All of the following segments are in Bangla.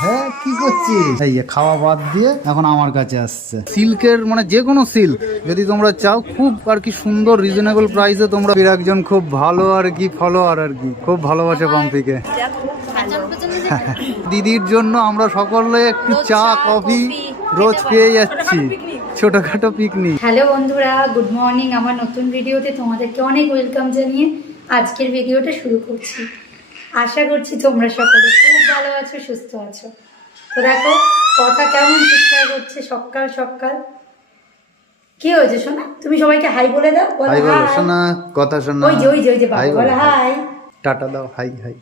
হ্যাঁ কি করছিস? এই যে খাওয়া বাদ দিয়ে এখন আমার কাছে আসছে। সিল্কের মানে যে কোনো সিল্ক যদি তোমরা চাও খুব আর কি সুন্দর রিজনেবল প্রাইসে তোমরা একজন খুব ভালো আর কি ফলোয়ার আর কি খুব ভালোবাসে পাম্পিকে। দিদির জন্য আমরা সকলে একটু চা কফি রোজ পেয়ে যাচ্ছি। ছোটখাটো পিকনিক হ্যালো বন্ধুরা গুড মর্নিং আমার নতুন ভিডিওতে তোমাদেরকে অনেক ওয়েলকাম জানিয়ে আজকের ভিডিওটা শুরু করছি। আশা করছি তোমরা সকলে খুব ভালো আছো সুস্থ আছো। তো দেখো কথা কেমন চিৎকার করছে সকাল সকাল। কি হয়েছে শোনা তুমি সবাইকে হাই বলে দাও হাই বলো শোনা কথা শোনা ওই যে ওই যে ওই যে বাবা বলো হাই টাটা দাও হাই হাই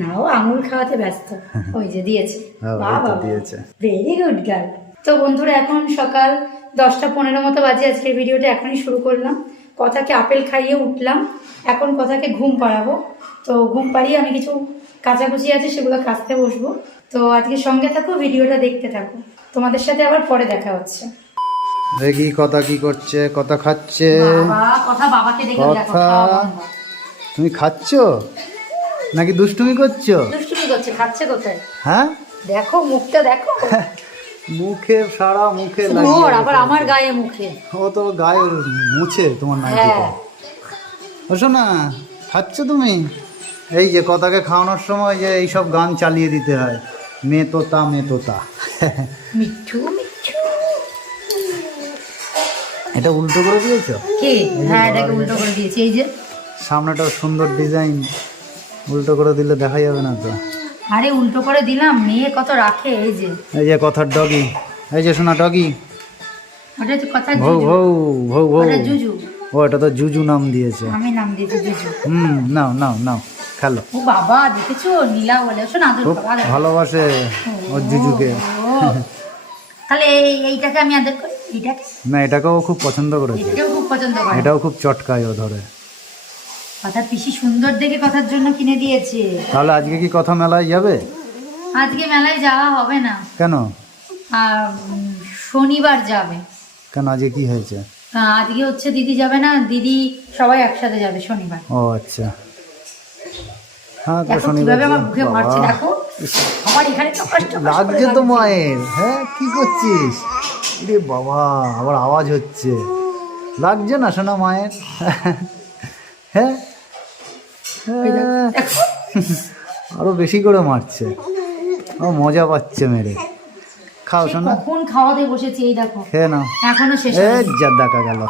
না ও আঙুল খাওয়াতে ব্যস্ত। ওই যে দিয়েছে। হ্যাঁ, তো দিয়েছে। ভেরি গুড গার্ল তো বন্ধুরা এখন সকাল দশটা পনেরো মতো বাজে আজকের ভিডিওটা এখনই শুরু করলাম। কথাকে আপেল খাইয়ে উঠলাম। এখন কথাকে ঘুম পাড়াবো। তো ঘুম পাড়িয়ে আমি কিছু কাচাকুচি আছে সেগুলো কাচতে বসবো। তো আজকে সঙ্গে থাকো ভিডিওটা দেখতে থাকো। তোমাদের সাথে আবার পরে দেখা হচ্ছে। দেখি কথা কি করছে কথা খাচ্ছে। কথা বাবাকে দেখে দেখো কথা। তুমি খাচ্ছ? নাকি দুষ্টুমি করছ? দুষ্টুমি করছে খাচ্ছে কোথায়? হ্যাঁ? দেখো মুখটা দেখো। মুখে সারা মুখে লাগিয়ে আবার আমার গায়ে মুখে। ও তো গায়ে মুছে তোমার নাইটিটা হ্যাঁ। না খাচ্ছ তুমি? এই যে কথাকে খাওয়ানোর সময় যে এইসব গান চালিয়ে দিতে হয়। মে তোতা মে তোতা মিঠু মিঠু। এটা উল্টো করে দিয়েছ? কি? হ্যাঁ এটাকে উল্টো করে দিয়েছি। এই যে। সামনেটা সুন্দর ডিজাইন। উল্টো করে দিলে দেখা যাবে না তো? আরে উল্টো করে দিলাম মেয়ে কত রাখে এই যে। এই যে কথার ডগি এই যে শোনা ডগি। ওটা হচ্ছে কথা ভৌ ভৌ ভৌ ভৌ। ওটা জুজু। ও এটা তো জুজু নাম দিয়েছে। আমি নাম দিয়েছি জুজু। হুম নাও নাও নাও খেলো। ও বাবা দেখেছ? নীলা বলে। শোন আদর। ভালোবাসে ও জুজুকে। তাহলে এইটাকে আমি আদর করি? এইটাকে? না এটাকেও খুব পছন্দ করেছে। এটাকেও খুব পছন্দ করে। এটাও খুব চটকায় ও ধরে। কথা পিসি সুন্দর দেখে কথার জন্য কিনে দিয়েছে। তাহলে আজকে কি কথা মেলায় যাবে? আজকে মেলায় যাওয়া হবে না। কেন? শনিবার যাবে। কেন আজকে কি হয়েছে? আজকে হচ্ছে দিদি যাবে না দিদি সবাই একসাথে যাবে শনিবার। ও আচ্ছা। হ্যাঁ তো শনিবার আমার। মুখে মারছে দেখো। আমার এখানে লাগছে তো মায়ের। হ্যাঁ কি করছিস? রে বাবা আবার আওয়াজ হচ্ছে। লাগছে না শোনা মায়ের? হ্যাঁ আরও বেশি করে মারছে। ও মজা পাচ্ছে মেরে। খাও শোনা। কখন খাওয়াতে বসেছি এই দেখো। খেয়ে নাও। এখনও শেষ এই যা দেখা গেল।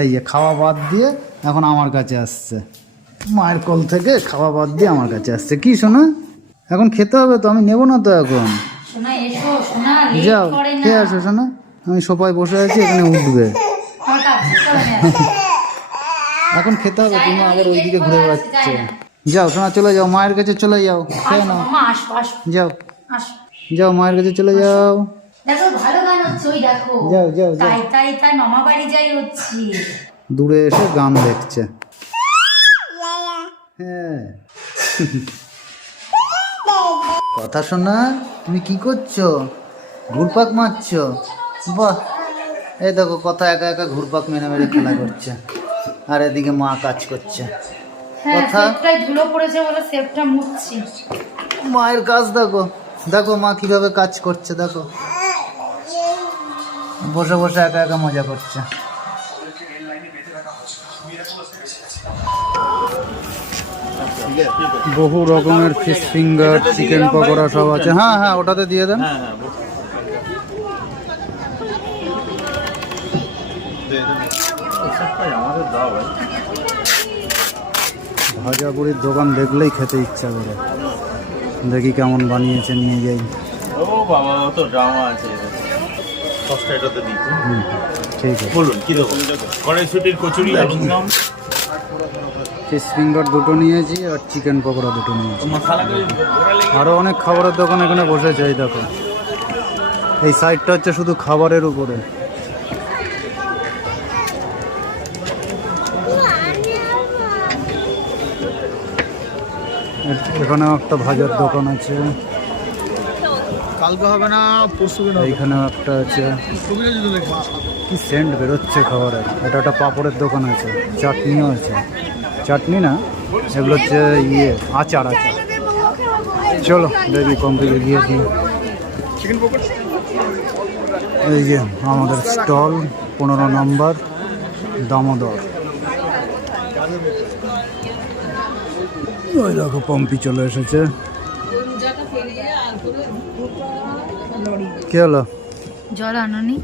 এই যে খাওয়া বাদ দিয়ে এখন আমার কাছে আসছে। মায়ের কল থেকে খাওয়া বাদ দিয়ে আমার কাছে আসছে। কি শোনা? এখন খেতে হবে তো আমি নেব না তো এখন। যাও খেয়ে আসো শোনা। আমি সোফায় বসে আছি এখানে উঠবে আমার কাছে চলে আসো। এখন খেতে হবে তুমি আবার ওইদিকে ঘুরে বেড়াচ্ছে। যাও শোনা চলে যাও মায়ের কাছে চলে যাও খেয়ে নাও। যাও। যাও মায়ের কাছে চলে যাও। দেখো ভালো গান হচ্ছে ওই দেখো। যাও, যাও, যাও। তাই তাই তাই মামা বাড়ি যাই হচ্ছি। দূরে এসে গান দেখছে। হ্যাঁ। কথা শোনা তুমি কি করছ? ঘুরপাক মারছো? বাহ। এই দেখো কথা একা একা ঘুরপাক মেরে মেরে খেলা করছে। আর এদিকে মা কাজ করছে। হ্যাঁ কথা? ধুলো পড়েছে বলে সেফটা মুছছি। মায়ের কাজ দেখো। দেখো মা কীভাবে কাজ করছে দেখো। বসে বসে একা একা মজা করছে। বহু রকমের ফিশ ফিঙ্গার চিকেন পকোড়া সব আছে। হ্যাঁ হ্যাঁ ওটাতে দিয়ে দেন। ভাজাপুরির দোকান দেখলেই খেতে ইচ্ছা করে। দেখি কেমন বানিয়েছে নিয়ে যাই। ও বাবা ড্রামা আছে। সস্তা এটাতে দিই হুম, ঠিক আছে। বলুন কি দেবো? কড়াইশুটির কচুরি আলুর দম। ফিশ ফিঙ্গার দুটো নিয়েছি আর চিকেন পকোড়া দুটো নিয়েছি। আরও অনেক খাবারের দোকান এখানে বসেছে এই দেখো। এই সাইডটা হচ্ছে শুধু খাবারের উপরে। এখানেও একটা ভাজার দোকান আছে। কালকে হবে না পরশু এইখানেও একটা আছে। কি সেন্ট বেরোচ্ছে খাবারের। এটা একটা পাপড়ের দোকান আছে চাটনিও আছে। চাটনি না এগুলো হচ্ছে ইয়ে আচার আচার। চলো দেখি পম্পিকে গিয়ে দিই এই যে আমাদের স্টল পনেরো নম্বর দামোদর। ওই দেখো পম্পি চলে এসেছে। কি হলো? জল আননি?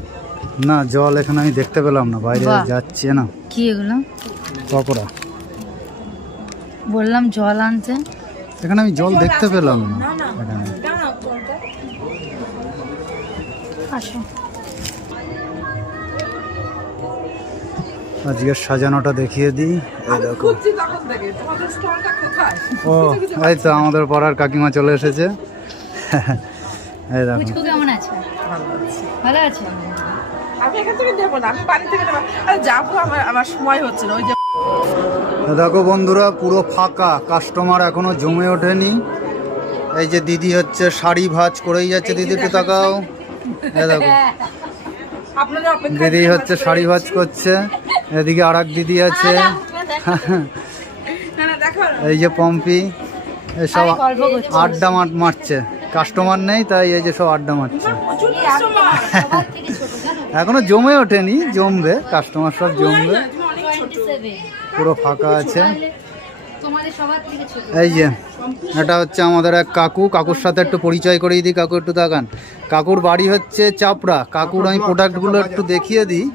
না জল এখানে আমি দেখতে পেলাম না বাইরে যাচ্ছে না। কি এগুলো? পকোড়া। বললাম জল আনতে। এখানে আমি জল দেখতে পেলাম না। এখানে আসো। আজকের সাজানোটা দেখিয়ে দিই। দেখো। ও এই তো আমাদের পাড়ার কাকিমা চলে এসেছে। এই দেখো। কেমন আছে? ভালো আছে। আমি এখান থেকে দেবো না আমি বাড়ি থেকে দেবো আরে যাব আমার আমার সময় হচ্ছে না ওই যে দেখো বন্ধুরা পুরো ফাঁকা। কাস্টমার এখনও জমে ওঠেনি। এই যে দিদি হচ্ছে শাড়ি ভাজ করেই যাচ্ছে দিদি একটু তাকাও। দেখো। দিদি হচ্ছে শাড়ি ভাজ করছে। এদিকে আর এক দিদি আছে। না না দেখো। এই যে পম্পি এসব। আড্ডা মার- মারছে। কাস্টমার নেই তাই এই যে সব আড্ডা মারছে। এখনও জমে ওঠেনি জমবে কাস্টমার সব জমবে। পুরো ফাঁকা আছে। এই যে এটা হচ্ছে আমাদের এক কাকু। কাকুর সাথে একটু পরিচয় করিয়ে দিই কাকু একটু দেখান কাকুর বাড়ি হচ্ছে চাপড়া। কাকুর আমি প্রোডাক্টগুলো একটু দেখিয়ে দিই।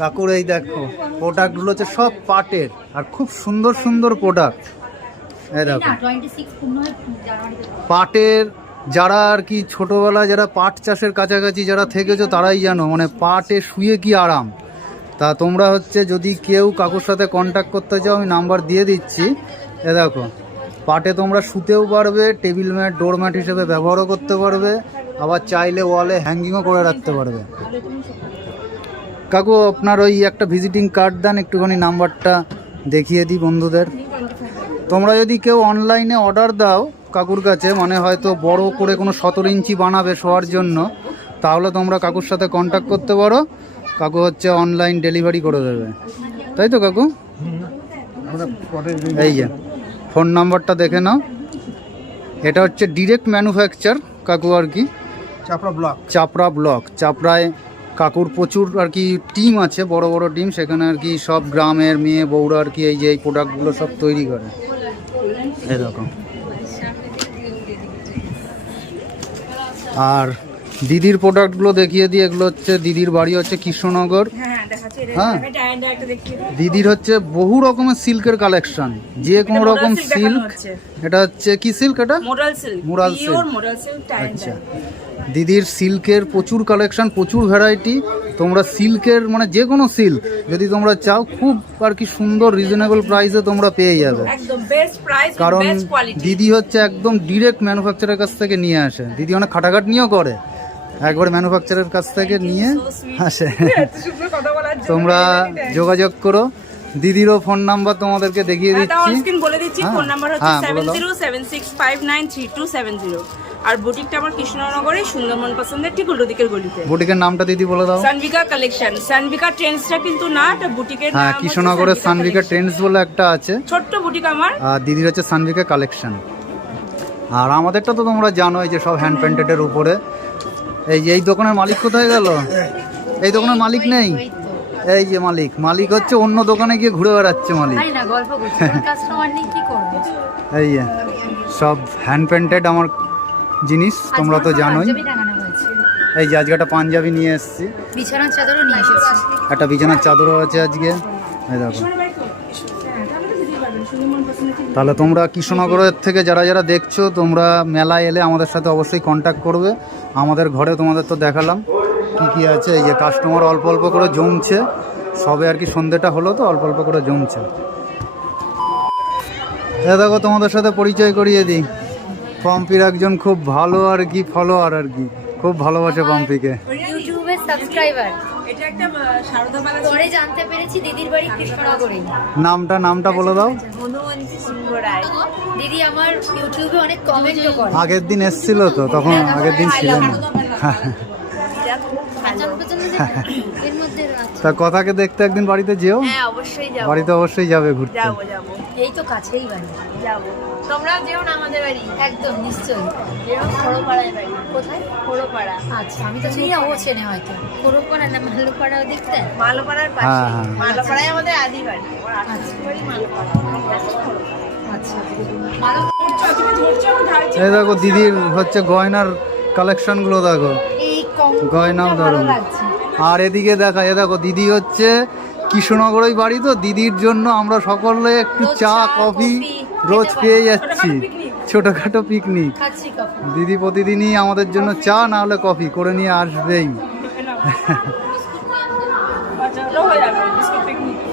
কাকুর এই দেখো প্রোডাক্টগুলো হচ্ছে সব পাটের আর খুব সুন্দর সুন্দর প্রোডাক্ট এই দেখো। পাটের যারা আর কি ছোটোবেলায় যারা পাট চাষের কাছাকাছি যারা থেকেছো তারাই জানো মানে পাটে শুয়ে কি আরাম। তা তোমরা হচ্ছে যদি কেউ কাকুর সাথে কন্ট্যাক্ট করতে চাও আমি নাম্বার দিয়ে দিচ্ছি। এ দেখো পাটে তোমরা শুতেও পারবে টেবিল ম্যাট ডোর ম্যাট হিসেবে ব্যবহারও করতে পারবে আবার চাইলে ওয়ালে হ্যাঙ্গিংও করে রাখতে পারবে। কাকু আপনার ওই একটা ভিজিটিং কার্ড দেন একটুখানি নাম্বারটা দেখিয়ে দিই বন্ধুদের। তোমরা যদি কেউ অনলাইনে অর্ডার দাও কাকুর কাছে মানে হয়তো বড় করে কোনো সতেরো ইঞ্চি বানাবে শোয়ার জন্য তাহলে তোমরা কাকুর সাথে কন্ট্যাক্ট করতে পারো। কাকু হচ্ছে অনলাইন ডেলিভারি করে দেবে। তাই তো কাকু? এই যে ফোন নাম্বারটা দেখে নাও। এটা হচ্ছে ডিরেক্ট ম্যানুফ্যাকচার কাকু আর কি। চাপড়া ব্লক চাপড়া ব্লক চাপড়ায় কাকুর প্রচুর আর কি টিম আছে বড় বড় টিম সেখানে আর কি সব গ্রামের মেয়ে বউরা আর কি এই যে এই প্রোডাক্টগুলো সব তৈরি করে। এরকম। আর দিদির প্রোডাক্টগুলো দেখিয়ে দিই এগুলো হচ্ছে দিদির বাড়ি হচ্ছে কৃষ্ণনগর। হ্যাঁ হ্যাঁ। দিদির হচ্ছে বহু রকমের সিল্কের কালেকশন যে কোনো রকম সিল্ক এটা হচ্ছে কি সিল্ক এটা? মোডাল সিল্ক আচ্ছা। দিদির সিল্কের প্রচুর কালেকশন প্রচুর ভ্যারাইটি তোমরা সিল্কের মানে যে কোনো সিল্ক যদি তোমরা চাও খুব আর কি সুন্দর রিজনেবল প্রাইসে তোমরা পেয়ে যাবে। কারণ দিদি হচ্ছে একদম ডিরেক্ট ম্যানুফ্যাকচারের কাছ থেকে নিয়ে আসে। দিদি অনেক খাটাখাটনিও করে। একবার ম্যানুফ্যাকচারের কাছ থেকে নিয়ে আসে। তোমরা যোগাযোগ করো। দিদিরও ফোন নাম্বার তোমাদেরকে দেখিয়ে হ্যাঁ, দিচ্ছি। বলে দিচ্ছি হ্যাঁ, ফোন নাম্বার হচ্ছে হ্যাঁ, seven zero seven six five nine three two seven zero আর বুটিকটা আমার কৃষ্ণনগরে সুন্দরমন পছন্দের ঠিক উল্টো দিকের গলিতে। বুটিকের নামটা দিদি বলে দাও। সানভিকা কালেকশন সানভিকা ট্রেন্ডসটা কিন্তু না এটা বুটিকের হ্যাঁ নাম কৃষ্ণনগরের সানভিকা সানভিকা ট্রেন্ডস বলে একটা আছে। ছোট্ট বুটিক আমার। আর দিদির হচ্ছে সানভিকা কালেকশন আর আমাদেরটা তো তোমরা জানো এই যে সব হ্যান্ড পেন্টেডের উপরে। এই যে এই দোকানের মালিক কোথায় গেল? এই দোকানের মালিক নেই? এই যে মালিক মালিক হচ্ছে অন্য দোকানে গিয়ে ঘুরে বেড়াচ্ছে মালিক। জানি না গল্প করছি। কাস্টমার নেই কি করব? এই যে সব হ্যান্ড পেন্টেড আমার জিনিস তোমরা তো জানোই। এই যে আজকে একটা পাঞ্জাবি নিয়ে এসেছি। বিছানার চাদরও নিয়ে এসেছি। একটা বিছানার চাদরও আছে আজকে। এই দেখো। তাহলে তোমরা কৃষ্ণনগরের থেকে যারা যারা দেখছ তোমরা মেলায় এলে আমাদের সাথে অবশ্যই কন্ট্যাক্ট করবে। আমাদের ঘরে তোমাদের তো দেখালাম কি কি আছে। এই যে কাস্টমার অল্প অল্প করে জমছে। সবে আর কি সন্ধ্যেটা হলো তো অল্প অল্প করে জমছে। দেখো তোমাদের সাথে পরিচয় করিয়ে দিই। পম্পির একজন খুব ভালো আর কি ফলোয়ার আর কি। খুব ভালোবাসে পম্পিকে। ইউটিউবের সাবস্ক্রাইবার এটা একটা বালা পরে জানতে পেরেছি দিদির বাড়ি কৃষ্ণনগরে। নামটা নামটা বলে দাও। সিংহ রায় দিদি আমার ইউটিউবে অনেক কমেন্টও করে। আগের দিন এসছিল তো তখন আগের দিন ছিলেন। না। আচার পর্যন্ত এর তা কথাকে দেখতে একদিন বাড়িতে যেও। হ্যাঁ অবশ্যই যাব। বাড়িতে অবশ্যই যাবে ঘুরতে। যাব যাব। এই তো কাছেই বাড়ি যাব। তোমরাও যেও না আমাদের বাড়ি একদম নিশ্চয়ই। যেও খোড়োপাড়ায় বাড়ি। কোথায়? খোড়োপাড়া। আচ্ছা আমি তো চিনি না ও চেনে হয়তো। না ভালোপাড়া দেখতে মালোপাড়ার হ্যাঁ, পাশে। হ্যাঁ। মালোপাড়ায় আমাদের আদি বাড়ি। আমার আদি বাড়ি মালোপাড়া। আচ্ছা। এই দেখো দিদির হচ্ছে গয়নার কালেকশনগুলো দেখো গয়নাও লাগছে। আর এদিকে দেখা এ দেখো দিদি হচ্ছে কৃষ্ণনগরেই বাড়ি তো দিদির জন্য আমরা সকলে একটু চা কফি রোজ পেয়ে যাচ্ছি। ছোটখাটো পিকনিক দিদি প্রতিদিনই আমাদের জন্য চা না হলে কফি করে নিয়ে আসবেই।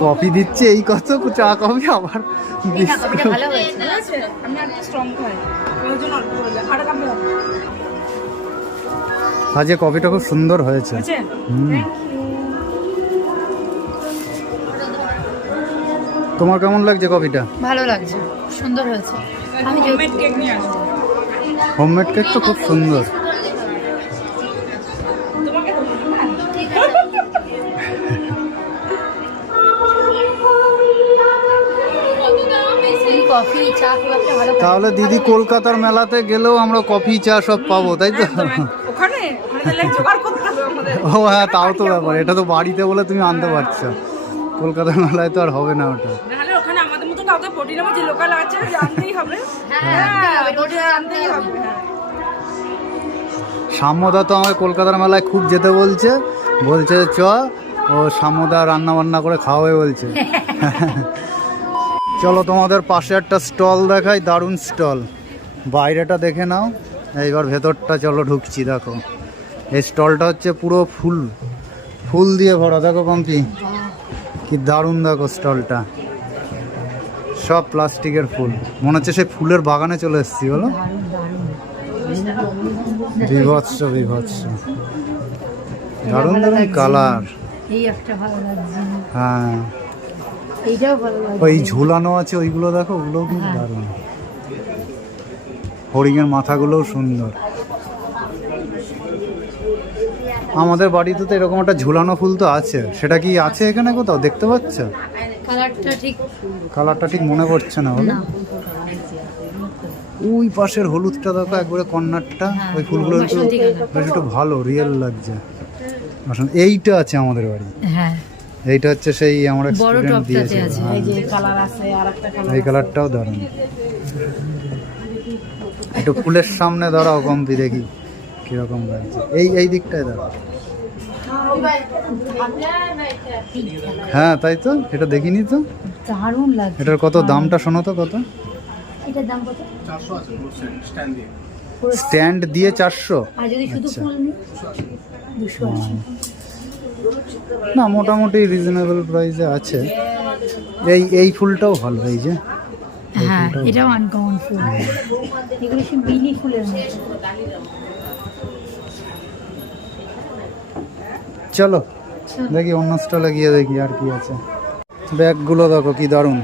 কফি দিচ্ছে এই কত চা কফি আবার। আজকে কফিটা খুব সুন্দর হয়েছে। হয়েছে হুম। তোমার কেমন লাগছে কফিটা? ভালো লাগছে সুন্দর হয়েছে। আমি হোমমেড কেক নিয়ে আসব। হোমমেড কেক তো খুব সুন্দর। তাহলে দিদি কলকাতার মেলাতে গেলেও আমরা কফি চা সব পাবো তাই তো? ও হ্যাঁ তাও তো ব্যাপার। এটা তো বাড়িতে বলে তুমি আনতে পারছ। কলকাতার মেলায় তো আর হবে না ওটা। নাহলে ওখানে আমাদের মতো কাউকে প্রোটিন আমার যে লোকাল আছে জানতেই হবে। হ্যাঁ, হ্যাঁ আনতে হবে, প্রোটিন জানতেই হবে। হ্যাঁ। সাম্যদা তো আমাকে কলকাতার মেলায় খুব যেতে বলছে। বলছে চ ও সাম্যদা রান্না বান্না করে খাওয়াবে বলছে। চলো তোমাদের পাশে একটা স্টল দেখাই দারুণ স্টল। বাইরেটা দেখে নাও। এইবার ভেতরটা চলো ঢুকছি দেখো। এই স্টলটা হচ্ছে পুরো ফুল। ফুল দিয়ে ভরা দেখো কম্পি কি দারুণ দেখো স্টলটা। সব প্লাস্টিকের ফুল। মনে হচ্ছে সেই ফুলের বাগানে চলে এসেছি বলো। বিভৎস বিভৎস। দারুণ দারুণ কালার। হ্যাঁ। ওই ঝুলানো আছে ওইগুলো দেখো ওগুলোও খুব হ্যাঁ। দারুণ। হরিণের মাথাগুলোও সুন্দর। আমাদের বাড়িতে তো এরকম একটা ঝুলানো ফুল তো আছে। সেটা কি আছে এখানে কোথাও? দেখতে পাচ্ছ? কালারটা ঠিক কালারটা ঠিক মনে পড়ছে না বলো। ওই পাশের হলুদটা দেখো একবারে কর্নারটা। হ্যাঁ, ওই ফুলগুলো একটু বেশ একটু ভালো রিয়েল লাগছে। এইটা আছে আমাদের বাড়ি। হ্যাঁ। এইটা হচ্ছে সেই আমার বড় স্টুডেন্ট দিয়েছে। হ্যাঁ, এই যে কালার আছে আর কালার এই কালারটাও দারুণ। একটু ফুলের সামনে দাঁড়াও কম্পি দেখি কীরকম লাগছে। এই এই দিকটায় দাঁড়াও। হ্যাঁ তাই তো? এটা দেখিনি তো? দারুণ লাগছে। এটার কত দামটা শোনো তো কত? এটার দাম কত? 400 আছে স্ট্যান্ড দিয়ে চারশো। আর যদি শুধু আচ্ছা। ফুল নিই দুশো আশি। না মোটামুটি রিজনেবল প্রাইসে আছে। এই এই ফুলটাও ভালো এই যে। হ্যাঁ এটাও আনকমন ফুল। এগুলো সব মিনি ফুলের মতো। চলো দেখি অন্য স্টলে গিয়ে দেখি আর কি আছে। ব্যাগগুলো দেখো কি দারুণ।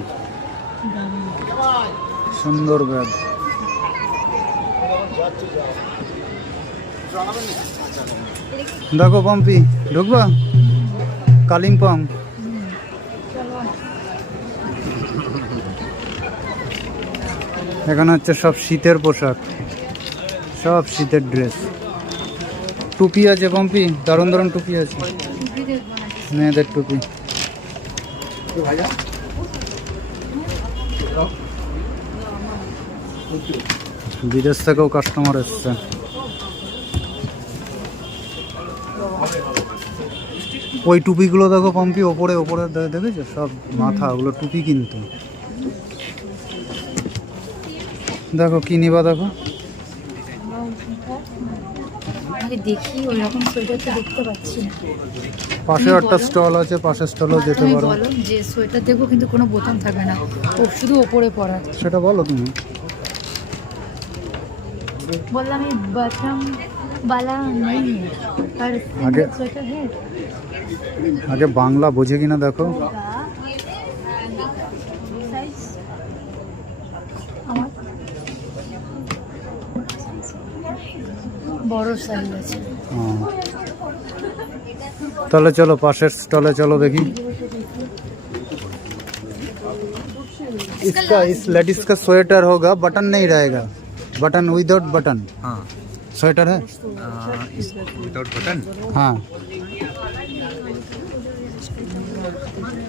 সুন্দর ব্যাগ। দেখো পম্পি ঢুকবা? কালিম্পং। এখানে হচ্ছে সব শীতের পোশাক সব শীতের ড্রেস টুপি আছে পম্পি? দারুণ দারুণ টুপি আছে। মেয়েদের টুপি। বিদেশ থেকেও কাস্টমার এসছে। ওই টুপিগুলো দেখো পম্পি, ওপরে ওপরে দেখেছ? সব মাথা, ওগুলো টুপি কিন্তু। দেখো, কি নিবা দেখো? আপনাকে দেখি ওই রকম সোয়েটার তো দেখতে পাচ্ছি পাশে একটা স্টল আছে পাশে স্টলও হ্যাঁ, যেতে পারো। বলো যে সোয়েটার দেখব কিন্তু কোনো বোতাম থাকবে না। ও শুধু ওপরে পরা। সেটা বলো তুমি। বললাম এই বাটাম বালা নেই। আর আগে সোয়েটার হ্যাঁ। আগে বাংলা বোঝে কিনা দেখো। বড় সাইজ আছে ও। তাহলে চলো পাশের স্টলে চলো দেখি इसका इस लेडीज का स्वेटर होगा बटन नहीं रहेगा बटन विदाउट बटन हाँ स्वेटर है विदाउट बटन हाँ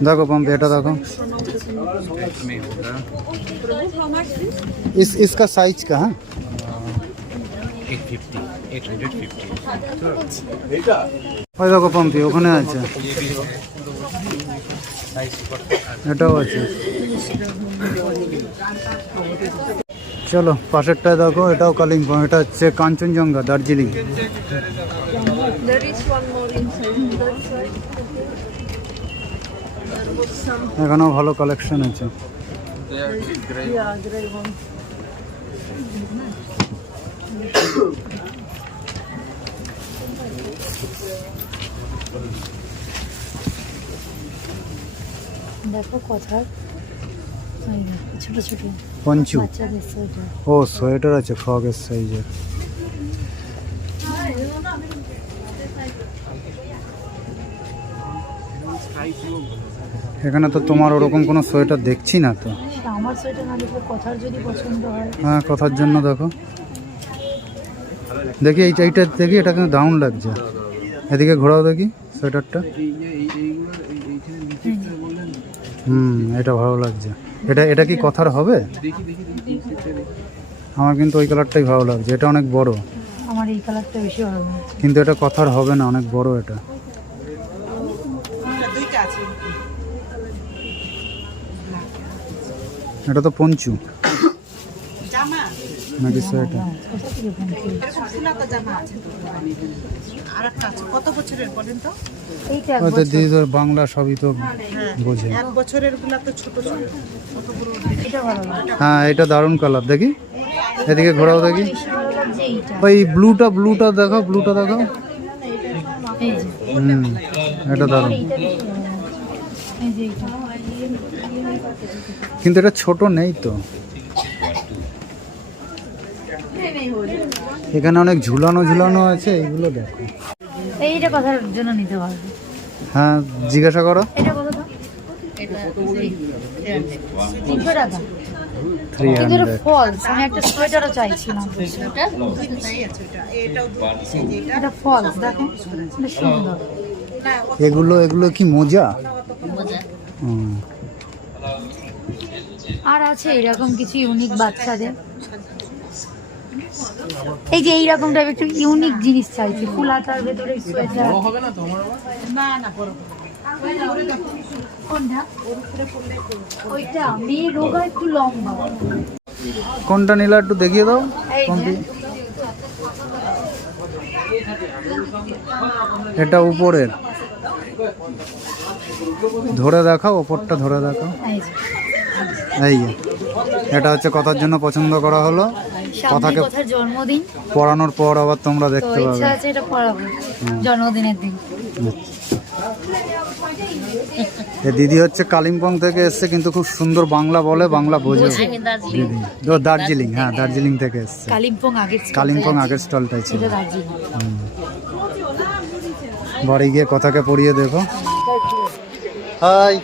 देखो पंप এটা দেখো में होगा इस इसका साइज का हाँ এইট? ফিফটি এইট ওখানে আছে। এটাও আছে। চলো পাশেরটা দেখো এটাও কালিম্পং এটা হচ্ছে কাঞ্চনজঙ্ঘা দার্জিলিং। এখানেও ভালো কালেকশন আছে। দেখো কথার ছোট ছোট পঞ্চু। ও সোয়েটার আছে ফ্রকের সাইজের। এখানে তো তোমার ওরকম কোনো সোয়েটার দেখছি না তো। আমার সোয়েটার না দেখলে কথার যদি পছন্দ হয়। হ্যাঁ কথার জন্য দেখো। দেখি এইটা এইটা দেখি এটা কিন্তু দারুণ লাগছে। এদিকে ঘোরাও দেখি সোয়েটারটা। হুম এটা ভালো লাগছে। এটা এটা কি কথার হবে? আমার কিন্তু ওই কালারটাই ভালো লাগছে এটা অনেক বড়। আমার এই কালারটা বেশি ভালো লাগছে কিন্তু এটা কথার হবে না অনেক বড় এটা। এটা তো পঞ্চু নাকি সোয়েটার হ্যাঁ, কোথা থেকে ফোন কত বছরের বলেন তো এইটা এক হয়তো দিদি তোর বাংলা সবই তো বোঝে। হ্যাঁ এটা দারুণ কালার দেখি। এদিকে ঘোরাও দেখি। ওই ব্লুটা ব্লুটা দেখো ব্লুটা দেখো হুম এটা দারুণ। কিন্তু এটা ছোট নেই তো। এখানে অনেক ঝুলানো ঝুলানো আছে এইগুলো দেখো। এইটা কথার জন্য নিতে পারবে হ্যাঁ জিজ্ঞাসা করো। এটা কত দাম? তিনশো টাকা। কিন্তু ফলস আমি একটা সোয়েটারও চাইছিলাম। এটা ফলস দেখো। সুন্দর। এগুলো এগুলো কি মোজা? হুম। আর আছে এরকম কিছু ইউনিক বাচ্চাদের। এই যে এইরকম টাইপের একটু ইউনিক জিনিস চাইছি। ফুল হাতার ভেতরে সোয়েটার না না বড় কোনটা? ওইটা মেয়ে রোগা একটু লম্বা। কোনটা নিলে একটু দেখিয়ে দাও কোনটি? এটা উপরের। ধরে দেখাও ওপরটা ধরে দেখাও। এই যে। এটা হচ্ছে কথার জন্য পছন্দ করা হলো। কথাকে কথার জন্মদিন। পড়ানোর পর আবার তোমরা দেখতে ইচ্ছা পাবে। আছে এটা পড়াবো জন্মদিনের দিন। দিদি হচ্ছে কালিম্পং থেকে এসছে কিন্তু খুব সুন্দর বাংলা বলে বাংলা বোঝে। দার্জিলিং। হ্যাঁ দার্জিলিং থেকে এসছে। কালিম্পং আগের কালিম্পং আগের স্টলটাই ছিল। বাড়ি গিয়ে কথাকে পড়িয়ে দেখো। হাই।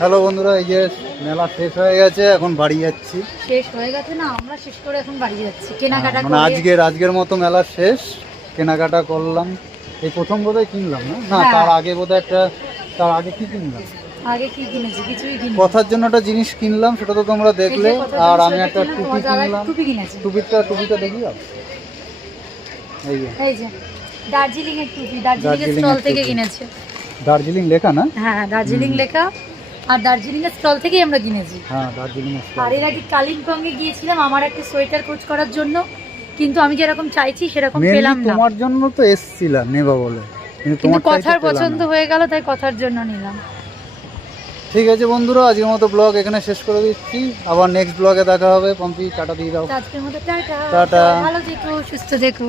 হ্যালো বন্ধুরা এই যে মেলা শেষ হয়ে গেছে এখন বাড়ি যাচ্ছি। শেষ হয়ে গেছে না আমরা শেষ করে এখন বাড়ি যাচ্ছি কেনাকাটা মানে করে। আজকের আজকের মতো মেলা শেষ কেনাকাটা করলাম। এই প্রথম বোধহয় কিনলাম না? না হ্যাঁ। তার আগে বোধহয় একটা তার আগে কি কিনলাম? আগে কি কিনেছি? কিছুই কিনি কথার জন্য একটা জিনিস কিনলাম সেটা তো তোমরা দেখলে আর আমি একটা টুপি কিনলাম। টুপি কিনেছি। টুপিটা টুপিটা দেখি এই যে। এই যে। দার্জিলিং এর টুপি দার্জিলিং এর স্টল থেকে। কিনেছে। দার্জিলিং লেখা না? হ্যাঁ দার্জিলিং লেখা। আর দার্জিলিং এর স্টল থেকেই আমরা কিনেছি। হ্যাঁ দার্জিলিং আর এর আগে কালিম্পং এ গিয়েছিলাম আমার একটা সোয়েটার কোচ করার জন্য। কিন্তু আমি যেরকম চাইছি সেরকম পেলাম না। তোমার জন্য তো এসছিলাম নেবা বলে। কিন্তু কথার পছন্দ হয়ে গেল তাই কথার জন্য নিলাম। ঠিক আছে বন্ধুরা আজকের মতো ব্লগ এখানে শেষ করে দিচ্ছি। আবার নেক্সট ব্লগে দেখা হবে। পম্পি টাটা দিয়ে দাও। আজকের মতো টাটা। টাটা। ভালো থেকো সুস্থ থেকো।